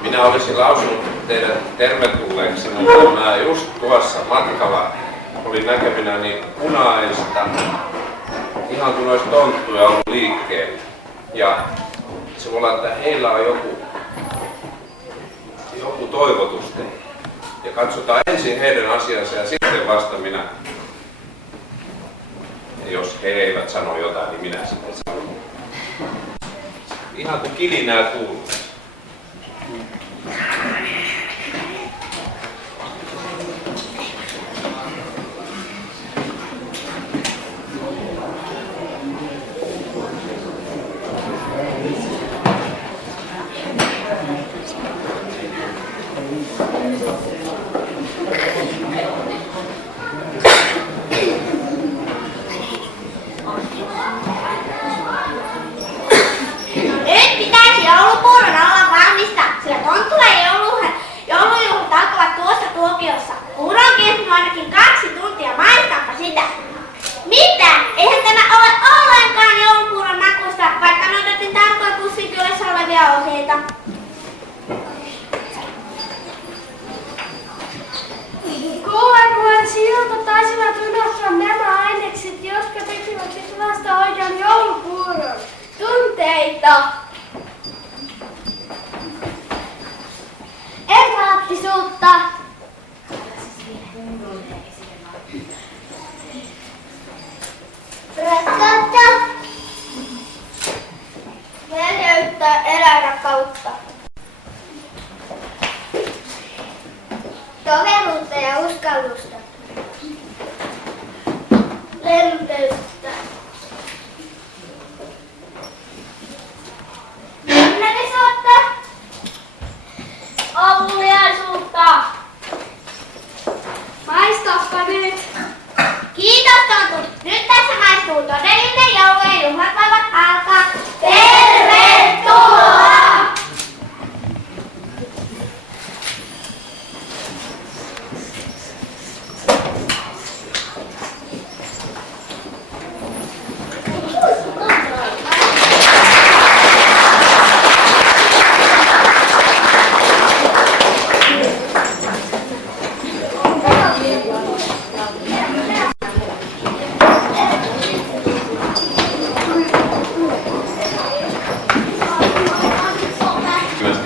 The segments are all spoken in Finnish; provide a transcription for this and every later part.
Minä olisin lausunut teidät tervetulleeksi, mutta mä just tuossa matkalla olin näkevinäni punaista, ihan kuin olisi tonttuja ollut liikkeellä. Ja se voi olla, että heillä on joku toivotus teille. Ja katsotaan ensin heidän asiansa ja sitten vasta minä. Ja jos he eivät sano jotain, niin minä sitten sanon. Ihan kuin kilinää tuulta. Toveruutta ja uskallusta. Lempeyttä. Onnellisuutta. Avuliaisuutta. Maistaapa nyt. Kiitos Tonttu. Nyt tässä maistuu todellinen joulu ja juhlat voivat alkaa. Tervetuloa!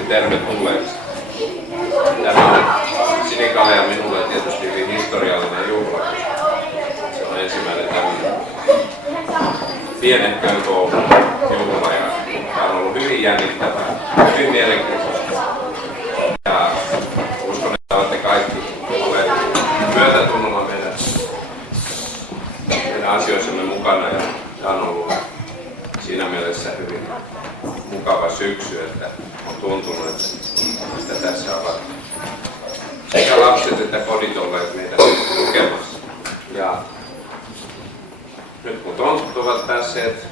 Tervetulleeksi. Tämä on Sinikalle ja minulle tietysti hyvin historiallinen juhla. Se on ensimmäinen tämmöinen pienehkön koulun juhla ja tämä on ollut hyvin jännittävää, hyvin mielenkiintoista. Ja uskon, että olette kaikki olleet myötätunnolla meidän asioissamme mukana ja tämä on ollut siinä mielessä hyvin mukava syksy, että on tuntunut, että tässä ovat sekä lapset että kodit olleet meitä tukemassa. Ja nyt kun tontut ovat päässeet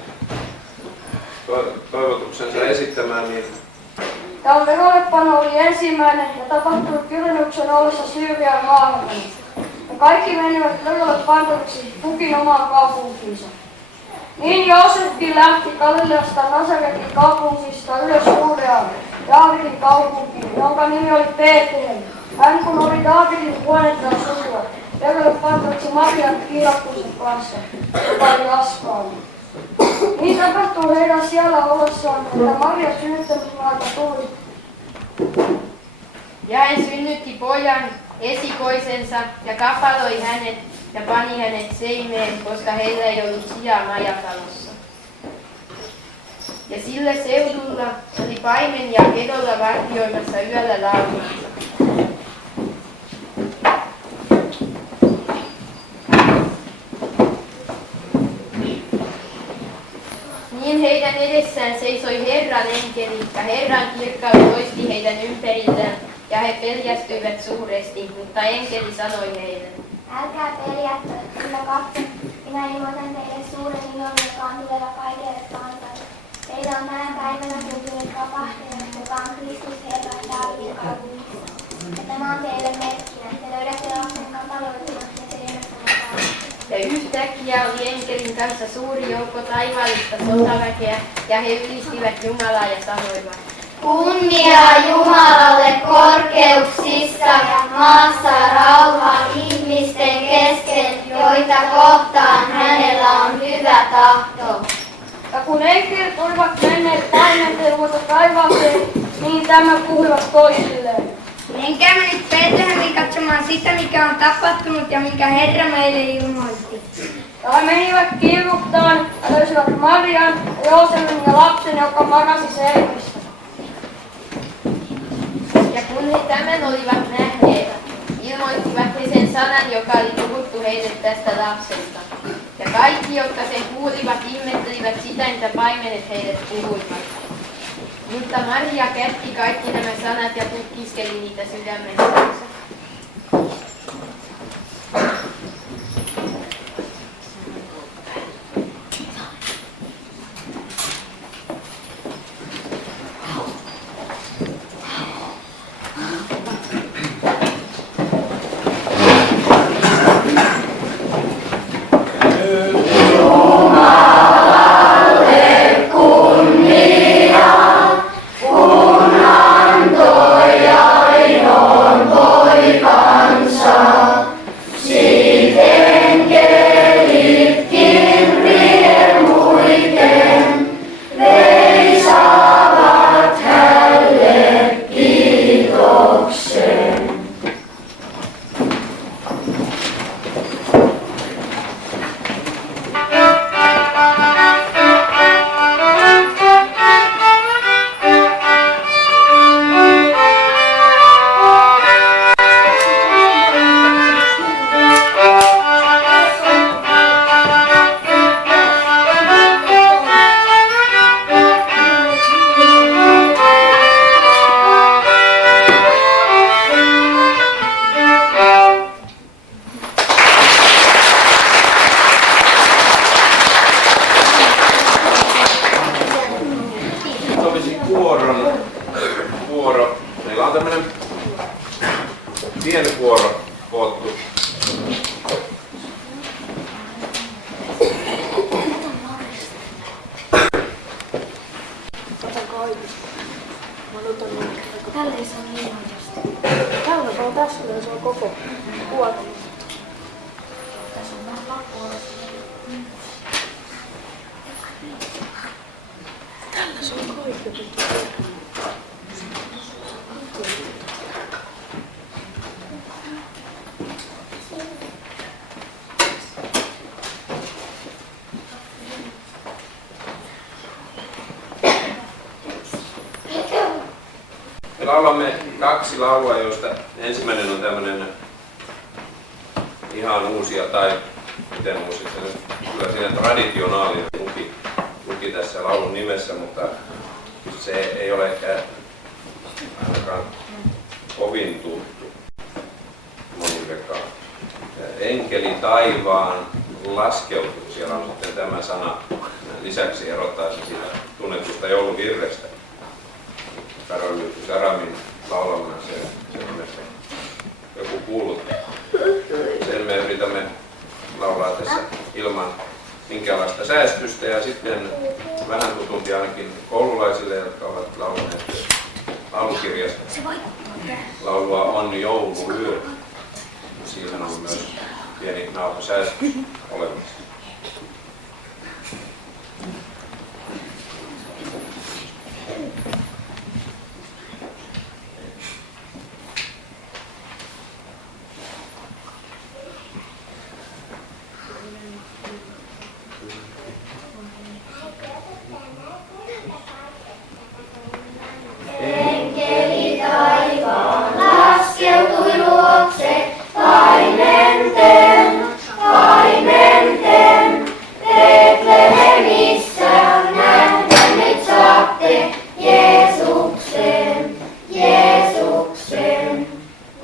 toivotuksensa esittämään, niin Tämä verollepano oli ensimmäinen ja tapahtui Kyrennyksen ollessa Syyrian maahanmenosta. Ja kaikki menivät verollepantaviksi kukin omaan kaupunkiinsa. Niin Joosefkin lähti Galileasta Nasaretin kaupungista ylös Juudeaan, Daavidin kaupunkiin, jonka nimi oli Beetlehem. Hän kun oli Daavidin huonettaan sukua, verollepantaviksi Marian kiilakkuisen kanssa, joka oli raskaana. Niin tapahtui heidän siellä ollessaan, että Maria synnyttämismaata tuli. Ja hän synnytti pojan, esikoisensa, ja kapaloi hänet ja pani hänet seimeen, koska heillä ei ollut sijaa majatalossa. Ja sillä seudulla oli paimen ja kedolla vartioimassa yöllä laulunsa. Niin heidän edessään seisoi Herran enkeli, ja Herran kirkkaus loisti heidän ympärillään, ja he peljästyivät suuresti, mutta enkeli sanoi heille: Älkää peljätkö, sillä katso, minä ilmoitan teille suuren ilon, joka on tuleva kaikille kansalle. Teillä on tänä päivänä syntynyt vapahtaja, joka on Kristus Herra Daavidin kaupungissa. Ja tämä on teille merkkinä, te löydätte lapsen kapaloituna ja seinässä makaa. Ja yhtäkkiä oli enkelin kanssa suuri joukko taivaallista sotaväkeä, ja he ylistivät Jumalaa ja sanoivat: Kunnia Jumalalle korkeuksissa ja maassa rauha ihmisten kesken, joita kohtaan hänellä on hyvä tahto. Ja kun enkelit olivat menneet paimenteen luota taivaalleen, niin tämä puhuivat toisilleen. Menkäämme nyt Betlehemiin katsomaan sitä, mikä on tapahtunut ja minkä Herra meille ilmoitti. Ja he menivät kiiruhtaan ja löysivät Marian ja Joosefin ja lapsen, joka makasi seivässä. Ja kun he tämän olivat nähneet, ilmoittivat he sen sanan, joka oli puhuttu heille tästä lapsesta. Ja kaikki, jotka sen kuulivat, ihmettelivät sitä, mitä paimenet heille puhuivat. Mutta Maria kätki kaikki nämä sanat ja tutkiskeli niitä sydämessänsä. vuoro. Meillä on tämmöinen pieni vuoro koottu. Tällä ei saa niin Tällä on tässä, se on koko puolta. Tässä on vähän lappua. Tällä se on kaikki. Me laulamme 2 laulua, joista ensimmäinen on tämmöinen ihan uusia, tai miten uusi se nyt, kyllä siinä traditionaalinen luki tässä laulun nimessä, mutta se ei ole ehkä ainakaan kovin tuttu monillekaan. Enkeli taivaan laskeutuu, siellä on sitten tämä sana lisäksi erottaa se siitä tunnetusta jouluvirrestä. Karoli Saramin laulamana se on ehkä joku kuullut. Sen me yritämme laulaa tässä ilman minkäänlaista säästystä ja sitten vähän tutumpi ainakin koululaisille, jotka ovat laulaneet laulukirjasta. Laulua On jouluyö. Siihen on myös pieni nauhasäästys olemassa. Enkeli taivaan laskeutui luokse, paimenten, Betlehemissä nähdä nyt saatte Jeesuksen,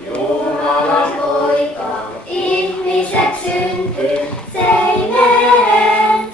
Jumalan poika, ihmiset syntyi seineen,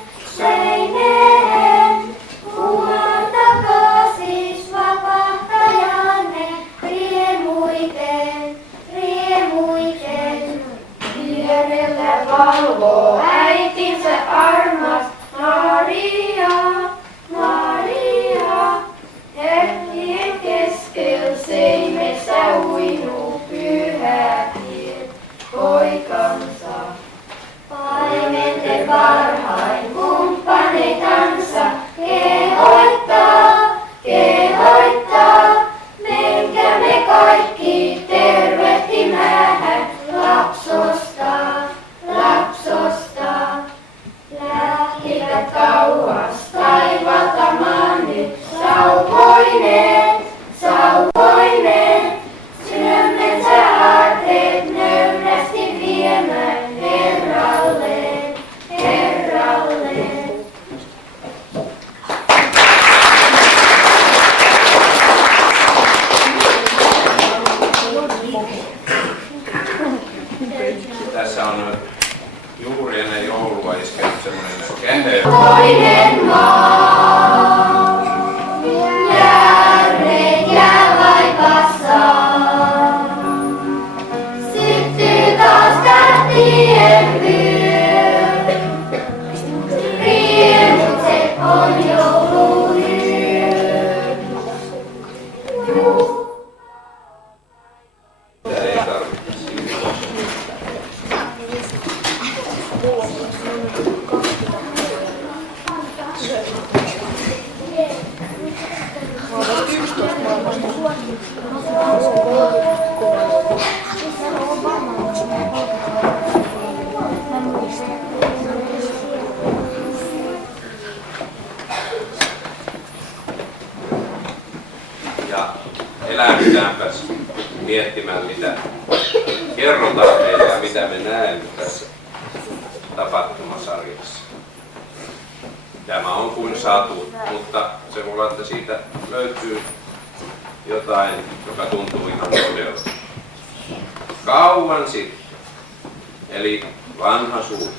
kauas taivalta maan nyt sauvoineen, sauvoineen. Sydämensä aarteet nöyrästi viemään Herralleen, Herralleen. Tässä on juuri ennen joulua iskenyt semmoinen kähe. Toinen maa, järvet jää vaipassa. Syttyy taas tähtien vyö. Riemukset on jouluyö. Ei tarvitse siitä. Ja eläydytäänpäs miettimään, mitä kerrotaan meille ja mitä me näemme tässä tapahtumasarjassa. Tämä on kuin satu, mutta se voi olla, että siitä löytyy jotain, joka tuntuu ihan todelta. Kauan sitten, eli vanha suuri,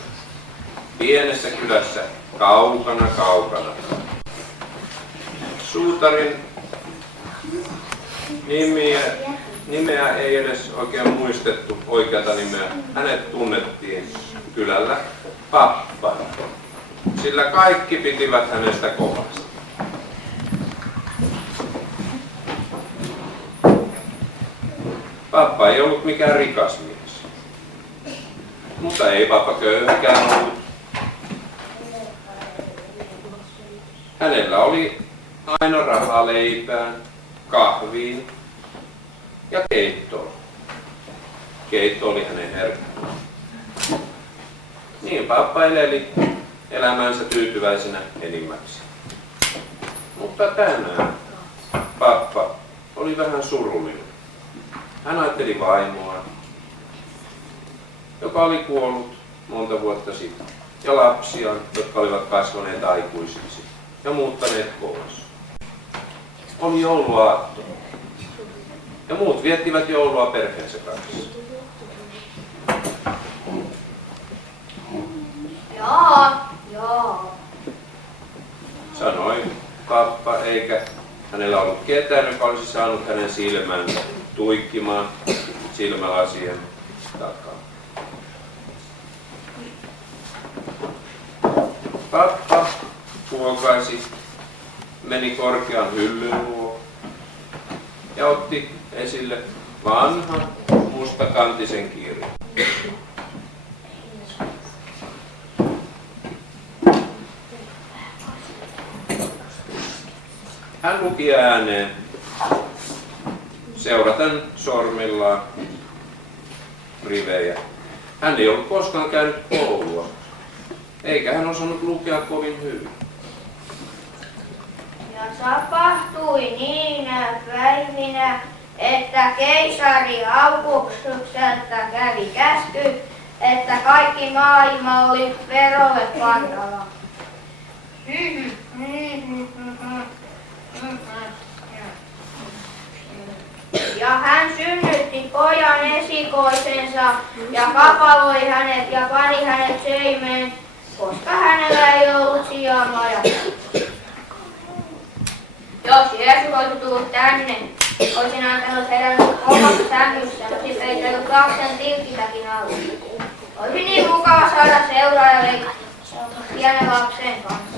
pienessä kylässä, kaukana kaukana. Suutarin nimeä ei edes oikein muistettu, oikeata nimeä. Hänet tunnettiin kylällä pappana, sillä kaikki pitivät hänestä kovasti. Pappa ei ollut mikään rikas mies, mutta ei pappa köyhäkään ollut. Hänellä oli aina rahaa leipään, kahviin ja keittoon. Keitto oli hänen herkkuu. Niin pappa eleli elämänsä tyytyväisenä enimmäksi. Mutta tänään pappa oli vähän surullinen. Hän ajatteli vaimoa, joka oli kuollut monta vuotta sitten, ja lapsiaan, jotka olivat kasvaneet aikuisiksi ja muuttaneet pois. Oli jouluaatto, ja muut viettivät joulua perheensä kanssa. Joo. Sanoi pappa, eikä hänellä ollut ketään, joka olisi saanut hänen silmänsä tuikkimaan silmälasien takaa. Pappa huokaisi, meni korkean hyllyn luo ja otti esille vanhan mustakantisen kirjan. Hän luki ääneen, seuraten sormillaan rivejä. Hän ei ollut koskaan käynyt koulua, eikä hän osannut lukea kovin hyvin. Ja tapahtui niinä päivinä, että keisari Augustukselta kävi käsky, että kaikki maailma oli verolle pantava. Ja hän synnytti pojan esikoisensa ja kapaloi hänet ja pani hänet seimeen, koska hänellä ei ollut sijaa majassa. Jos Jeesus olisi tullut tänne, olisin antanut heidän omassa sängyssä, mutta sitten ei tullut lapsen tilkkitäkin alla. Olisi niin mukava saada seuraa ja leikkiä pienen lapsen kanssa.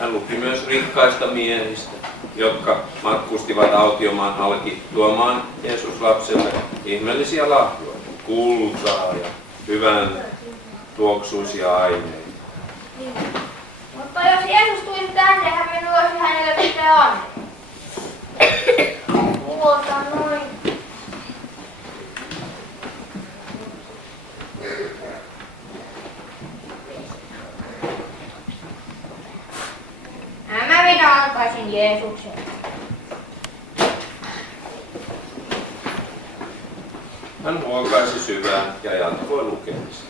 Hän luki myös rikkaista miehistä, jotka matkustivat autiomaan halki tuomaan Jeesus-lapselle ihmeellisiä lahjoja, kultaa ja hyvän tuoksuisia aineita. Mutta jos Jeesus tulisi tänne, hän minun olisi hänelle mitään annettu. Kuulta noin. takaisin Jeesukseen. Hän huokaisi syvään ja jatkoi lukemista.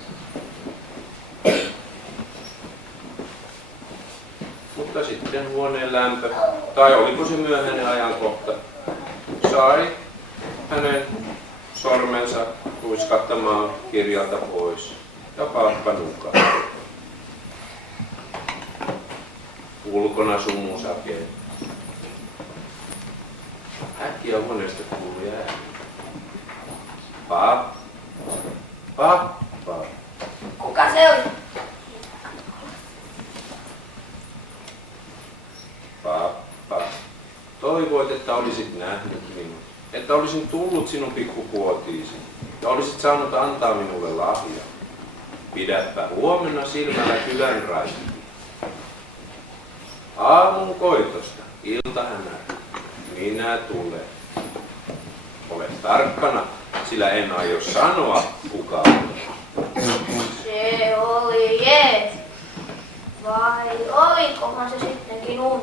Mutta sitten huoneen lämpö, tai oliko se myöhäinen ajankohta, sai hänen sormensa tuiskattamaan kirjalta pois ja pappa nukahti. Ulkona sumu sakee. Äkkiä huoneesta kuului ääni. Pappa. Kuka se oli? Pappa, toivoit, että olisit nähnyt minut, että olisin tullut sinun pikkukuotiisi ja olisit saanut antaa minulle lahjaa. Pidäpä huomenna silmällä kylän raitiin. Aamun koitosta, iltahämärä, minä tulen. Ole tarkkana, sillä en aio sanoa kuka on. Se oli Jeesus. Vai olikohan se sittenkin uni?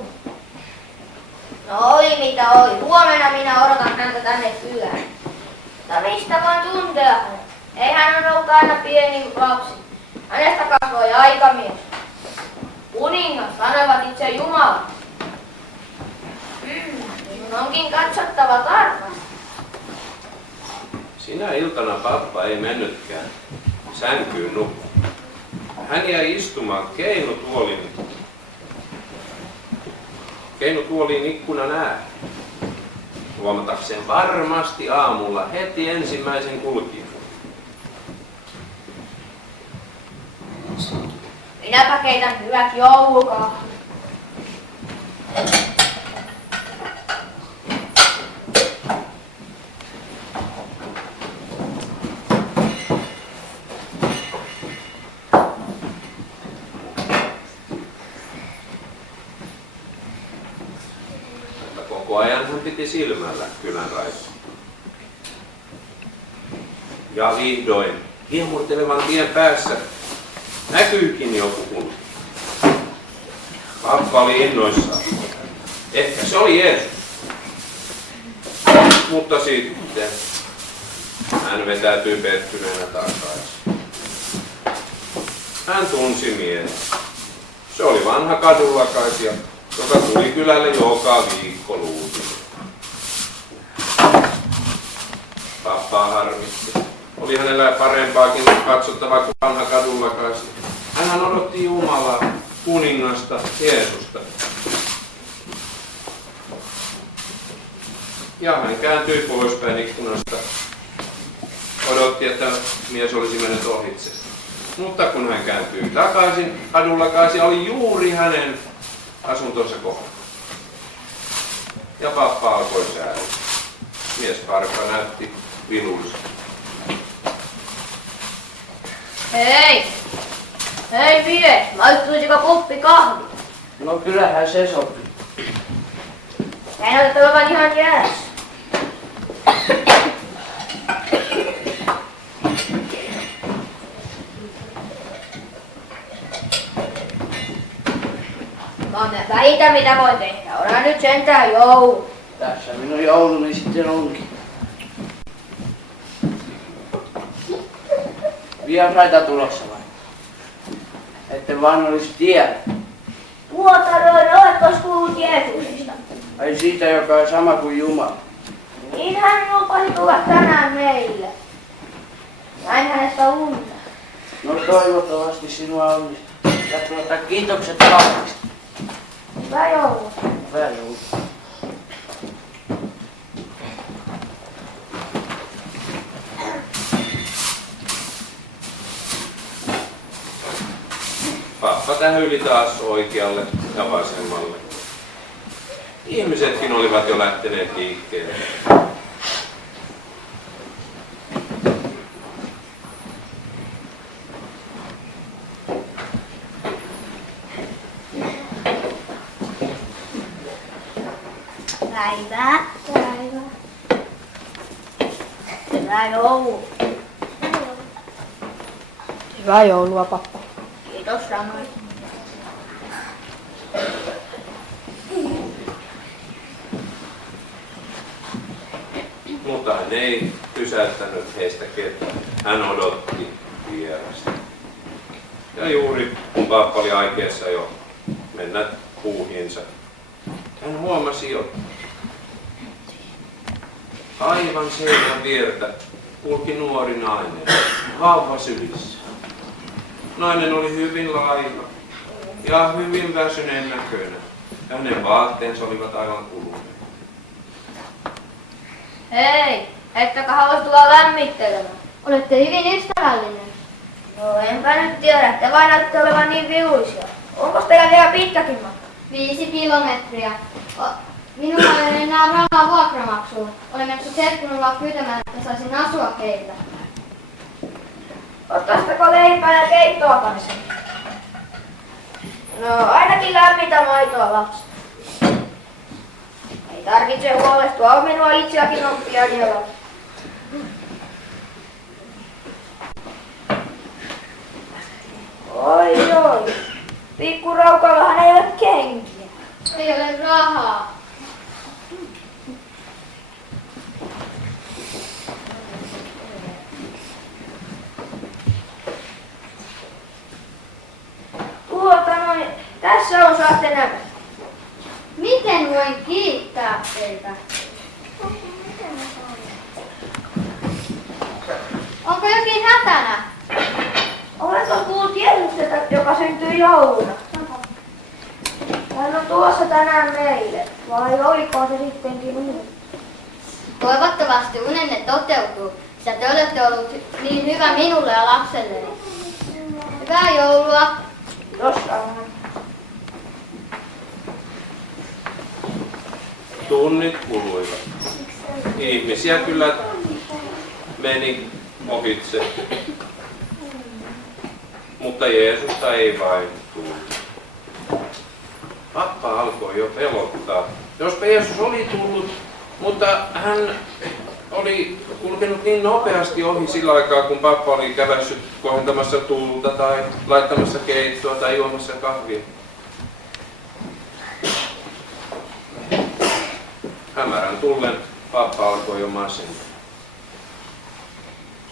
No oli mitä oli. Huomenna minä odotan häntä tänne kylään. Mutta mistä voin tuntea hänet? Ei hän on ollut aina pieni lapsi. Hänestä kasvoi aikamies. Kuningas, sanovat itse Jumala. Minun onkin katsottava tarkasti. Sinä iltana pappa ei mennytkään sänkyyn nukkumaan. Hän jäi istumaan keinutuoliin ikkunan ääreen. Huomatakseen varmasti aamulla heti ensimmäisen kulkijan. Minäpä keitän hyvät joulukahvit. Koko ajan hän piti silmällä kylän raitaa. Ja vihdoin kiemurtelevan tien päässä näkyykin joku kulki. Pappa oli innoissaan. Ehkä se oli Jeesus. Mutta sitten hän vetäytyi pettyneenä takaisin. Hän tunsi miehen. Se oli vanha kadunlakaisija, joka tuli kylälle joka viikko luutiin. Pappaa harmitti. Oli hänellä parempaakin katsottavaa kuin vanha kadunlakaisija. Hän odotti Jumalaa, kuningasta, Jeesusta. Ja hän kääntyi poispäin ikkunasta. Odotti, että mies olisi mennyt ohitse. Mutta kun hän kääntyi takaisin, kadunlakaisija oli juuri hänen asuntonsa kohdalla. Ja pappa alkoi säädellä. Mies parka näytti viluista. Hei! Hei mies, maistuisiko kuppi kahvia? No kyllähän se sopii. Näin olet olevan ihan jäässä. No vähitä mitä voi tehdä. Onhan nyt sentään joulu. Tässä minun jouluni sitten onkin. Vieraita tulossa vai? Ette vaan olisi tiedä. Oletko kuullut Jeesuksesta? Ai siitä, joka on sama kuin Jumala. Niin hän lupasi tulla tänään meille. Näin hänestä unta. No toivottavasti sinua onnistuu. Ja kiitokset kaikista. Hyvää joulua. Hyvää joulua. Pappa tähyili taas oikealle ja vasemmalle. Ihmisetkin olivat jo lähteneet liikkeelle. Päivää. Hyvää joulua. Hyvää joulua, pappa. Kiitos sanoit. hän ei pysäyttänyt heistä ketään. Hän odotti vierasta. Ja juuri kun pappa oli aikeessa jo mennä puuhiinsa, hän huomasi jo aivan seinän viertä kulki nuori nainen, vauva sylissä. Nainen oli hyvin laiha ja hyvin väsyneen näköinen. Hänen vaatteensa olivat aivan kuluneet. Hei, ettekö halua tulla lämmittelemään? Olette hyvin ystävällinen. No enpä nyt tiedä, te vain näytte olevan niin viluisia. Onko teillä vielä pitkäkin matka? 5 kilometriä. Minulla ei ole enää rahaa vuokramaksuun. Olen mennyt serkkunulla pyytämään, että saisin asua heillä. Ottaisitteko leipää ja keittoa kanssa? No ainakin lämmintä maitoa lapsi. Ei tarvitse huolestua, on minua itseäkin on pieniä lapsi. Oi. Pikkuraukallahan ei ole kenkiä. Ei ole rahaa. Tässä on saatte nämä. Miten voin kiittää teitä? Onko jokin hätänä? Oletko kuullut Jeesuksesta, joka syntyi jouluna? Hän on tuossa tänään meille, vai oliko se sittenkin uni? Toivottavasti unenne toteutuu, sillä te olette ollut niin hyvä minulle ja lapselleni. Hyvää joulua! Tossa on. Tunnit kuluivat. Ihmisiä kyllä meni ohitse, mutta Jeesusta ei vain tullut. Pappa alkoi jo pelottaa. Jospa Jeesus oli tullut, mutta hän oli kulkenut niin nopeasti ohi sillä aikaa, kun pappa oli kävässyt kohentamassa tulta tai laittamassa keittoa tai juomassa kahvia. Hämärän tullen pappa alkoi jo masentua.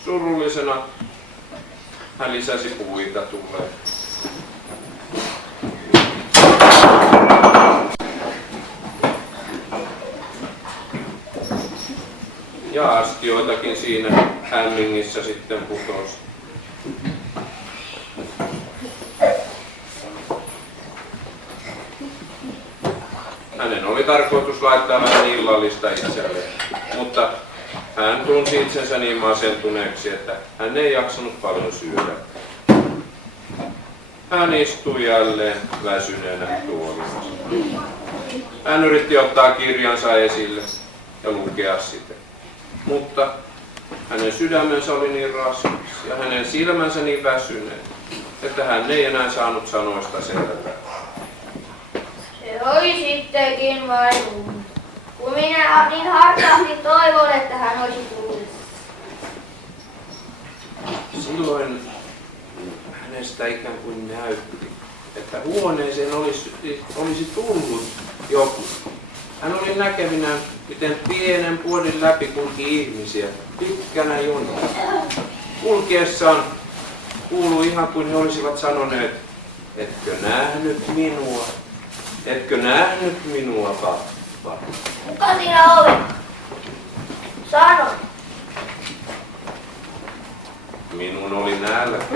Surullisena hän lisäsi puita tulleen. Ja astioitakin siinä hämmingissä sitten putosi. Hänen oli tarkoitus laittaa vähän illallista itselleen, mutta hän tunsi itsensä niin masentuneeksi, että hän ei jaksanut paljon syödä. Hän istui jälleen väsyneenä tuolissa. Hän yritti ottaa kirjansa esille ja lukea sitä, mutta hänen sydämensä oli niin raskas ja hänen silmänsä niin väsyneet, että hän ei enää saanut sanoista selvää. Se oli sittenkin vain uni. Kun minä niin hartaasti toivon, että hän olisi tullut. Silloin hänestä ikään kuin näytti, että huoneeseen olisi tullut joku. Hän oli näkevinään, miten pienen puodin läpi kulki ihmisiä pitkänä junana. Kulkiessaan kuului ihan kuin he olisivat sanoneet, etkö nähnyt minua? Etkö nähnyt minua, pappa? Kuka sinä olet? Sano. Minun oli nälkä,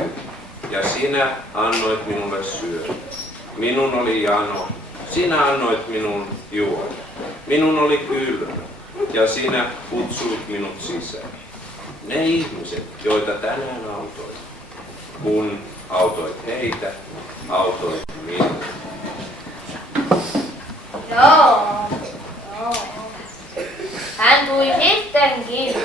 ja sinä annoit minulle syödä. Minun oli jano, sinä annoit minun juoda. Minun oli kylmä, ja sinä kutsuit minut sisään. Ne ihmiset, joita tänään autoit, kun autoit heitä, autoit minua. Joo. Hän tuli sittenkin.